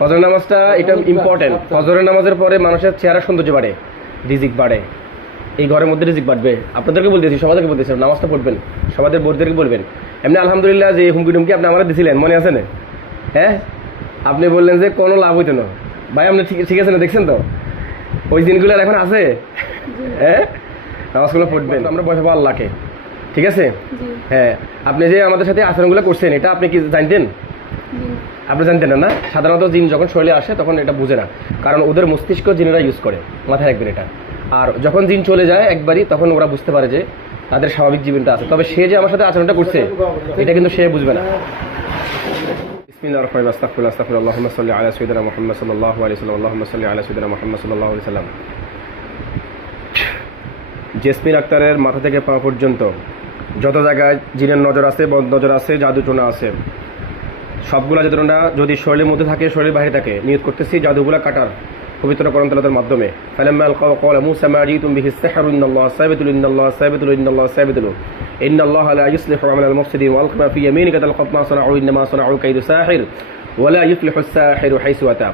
ফজরের নামাজটা এটা ইম্পর্টেন্ট। ফজরের নামাজের পরে মানুষের চেহারা সৌন্দর্য বাড়ে, রিজিক বাড়ে, এই ঘরের মধ্যে রিজিক বাড়বে। আপনাদেরকে বলতেছি, সবাইকে বলতেছি নামাজটা পড়বেন, সবাদের বোর্ডদেরকে বলবেন। এমনি আলহামদুলিল্লাহ যে হুমকি টুমকি আপনি আমাদের দিছিলেন, মনে আছে না? হ্যাঁ, আপনি বললেন যে কোনো লাভ হইতো না। ভাই আপনি ঠিক আছে না, দেখছেন তো ওই দিনগুলো এখন আছে। হ্যাঁ, নামাজগুলো পড়বেন, আমরা বসাবো আল্লাহকে, ঠিক আছে? হ্যাঁ, আপনি যে আমাদের সাথে আচরণগুলো করছেন এটা আপনি কি জানতেন? আপনি জানতেন না? সাধারণত জিন যখন শরীরে আসে তখন এটা বুঝে না, কারণ ওদের মস্তিষ্ক জিনেরা ইউজ করে, মাথায় রাখবেন এটা। আর যখন জিন চলে যায় একবারই, তখন ওরা বুঝতে পারে যে তাদের স্বাভাবিক জীবনটা আছে। তবে সে যে আমার সাথে আচরণটা করছে এটা কিন্তু সে বুঝবে না। বিসমিল্লাহির রহমানির রহিম, আস্তাগফিরুল্লাহ, আস্তাগফিরুল্লাহ, আল্লাহুম্মা সাল্লি আলা সাইয়্যিদিনা মুহাম্মদ সাল্লাল্লাহু আলাইহি ওয়াসাল্লাম, আল্লাহুম্মা সাল্লি আলা সাইয়্যিদিনা মুহাম্মদ সাল্লাল্লাহু আলাইহি ওয়াসাল্লাম। জেসমিন আক্তারের মাথা থেকে পা পর্যন্ত যত জায়গায় জিনের নজর আছে, বদ নজর আছে, জাদু টোনা আছে, সবগুলা জাদুটোনা যদি শরীরের মধ্যে থাকে, শরীরের বাইরে থাকে, নিয়ত করতেছি জাদুগুলা কাটার পবিত্র কোরআন তেলাওয়াতের মাধ্যমে। ফালাম্মা আলকাউ ক্বালা মূসা মা জিতুম বিহি আস-সিহরু ইন্নাল্লাহা সাবিতুন ইন্নাল্লাহা সাবিতুন ইন্নাল্লাহা সাবিতুন ইন্নাল্লাহা লা ইউসলিহু আমালাল মুফসিদিন ওয়া আলকা ফি ইয়ামিনিকা তালকাফ মা সানাউ ইন্নামা সানাউ কাইদু সাহির ওয়া লা ইফলিহু আস-সাহিরু হাইসু আতা।